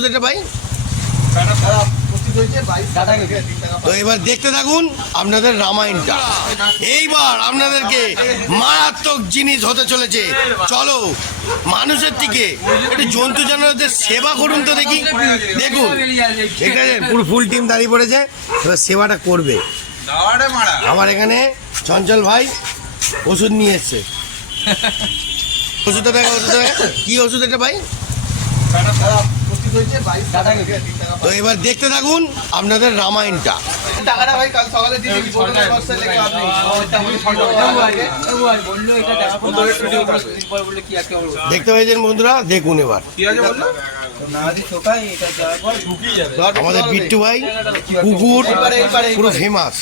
ওষুধ এটা ভাই? তো এবার দেখতে থাকুন আপনাদের রামায়ণটা। এইবার আপনাদেরকে মারাত্মক জিনিস হতে চলেছে। চলো মানুষের থেকে একটু জন্তু জানোয়ারদের সেবা করুন তো দেখি। দেখুন ঠিক আছে, পুরো ফুল টিম দাঁড়িয়ে পড়েছে, এবার সেবাটা করবে। আমার এখানে চঞ্চল ভাই ওষুধ নিয়ে এসছে। ওষুধটা দেখা, ওষুধটা দেখা। কি ওষুধ এটা ভাই? তো এবার দেখতে থাকুন আপনাদের রামায়ণটা। টাকাটা ভাই কাল সকালে দিয়ে দিবি, বলতে বস্তা লেগে আপনি দেখতে পেয়েছেন বন্ধুরা, দেখুন এবার আমাদের বিট্টু ভাই কুকুর পুরো ফেমাস।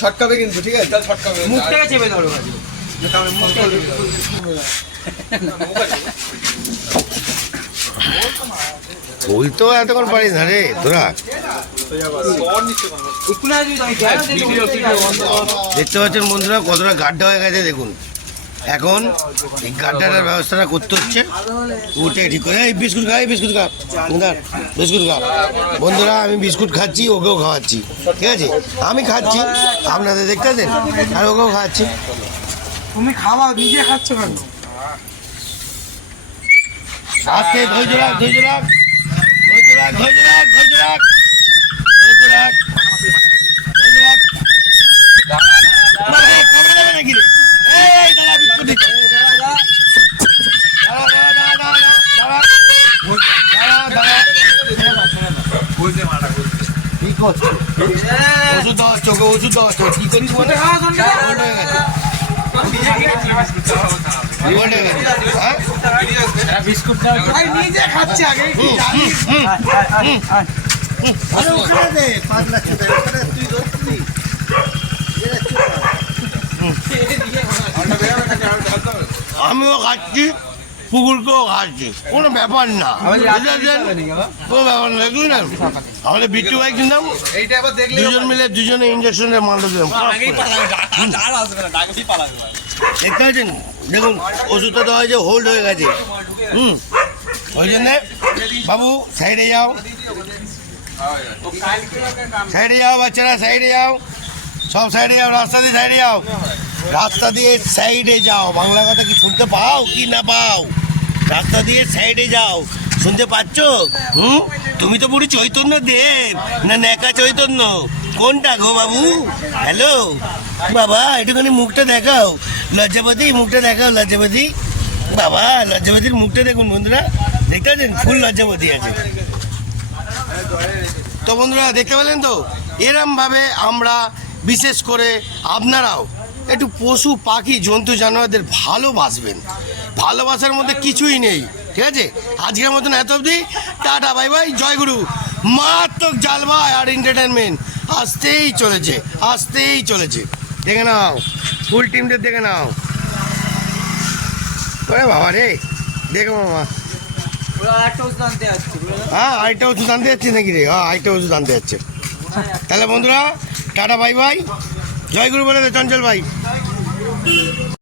ছটকাবে কিন্তু, ঠিক আছে? মুখ থেকে চেপে ধরো। ওই তো এতক্ষণ পারিস না রে তোরা। দেখতে পাচ্ছেন বন্ধুরা কতটা গাড্ডা হয়ে গেছে দেখুন। এখন এই গাড্ডাটার ব্যবস্থাটা করতে হচ্ছে, উঠে ঠিক করে। এই বিস্কুট খা, এই বিস্কুট খা, বিস্কুট খা। বন্ধুরা আমি বিস্কুট খাচ্ছি, ওকেও খাওয়াচ্ছি, ঠিক আছে? আমি খাচ্ছি, আপনাদের দেখতে পাচ্ছেন, আর ওকেও খাওয়াচ্ছি। তুমি খাওয়া, নিজে খাচ্ছ কেন? আজকে ধৈর্য রাখ, ধৈর্য রাখ, ধৈর্য রাখ, ধৈর্য রাখ, ধৈর্য রাখ, ধৈর্য রাখ, ধৈর্য রাখ। খাবার দেবে নাকি রে? এই দাঁড়া, বিস্কুট দিচ্ছি। দাঁড়া, দাঁড়া, দাঁড়া, দাঁড়া, দাঁড়া, দাঁড়া, দাঁড়া। কি করছো? ওষুধ দেওয়া হচ্ছে, ওকে ওষুধ দেওয়া হচ্ছে। কি করছি বলে? গোল্ড হয়ে গেছে। গোল্ড হয়ে গেছে, হ্যাঁ? নিজে খাচ্ছে আগে। আমিও খাচ্ছি, কুকুরকেও খাচ্ছি, কোনো ব্যাপার না, কোনো ব্যাপার না। দেখুন না আমাদের বিট্টু ভাই কিনলাম, দুজন মিলে দুজনে ইঞ্জেকশনের মালটা দিলাম। দেখতে পাচ্ছেন দেখুন ওষুধটা দেওয়া হয়েছে, হোল্ড হয়ে গেছে। ওই জন্যে বাবু সাইডে যাও, সাইডে যাও বাচ্চারা, সাইডে যাও, সব সাইডে যাও, রাস্তা দিয়ে সাইডে যাও, রাস্তা দিয়ে সাইডে যাও। বাংলা কথা কি শুনতে পাও কি না পাও? রাস্তা দিয়ে সাইডে যাও, শুনতে পাচ্ছ? তুমি তো পুরো চৈতন্য দেব না নেকা চৈতন্য, কোনটা গো বাবু? হ্যালো বাবা, একটুখানি মুখটা দেখাও, লজ্জাপতি মুখটা দেখাও, লজ্জাপতি বাবা, লজ্জাপতির মুখটা দেখুন বন্ধুরা, দেখতে পাচ্ছেন ফুল লজ্জাপতি আছে। তো বন্ধুরা দেখতে পেলেন তো, এরমভাবে আমরা বিশেষ করে আপনারাও একটু পশু পাখি জন্তু জানোয়ারদের ভালোবাসবেন। ভালোবাসার মধ্যে কিছুই নেই, ঠিক আছে? আজকের মতন এত অবধি, টাটা, বাই বাই, জয়গুরু। মারাত্মক জালবা আর এন্টারটেনমেন্ট আসতেই চলেছে, আসতেই চলেছে। দেখে নাও ফুল টিমদের, দেখে নাও। ওরে বাবা রে, দেখো মামা, হ্যাঁ আরেকটা ওষুধ আনতে যাচ্ছি নাকি রে? হ্যাঁ আরেকটা ওষুধ আনতে যাচ্ছে। তাহলে বন্ধুরা টাটা, বাই বাই, জয়গুরু বলে দে চঞ্চল ভাই।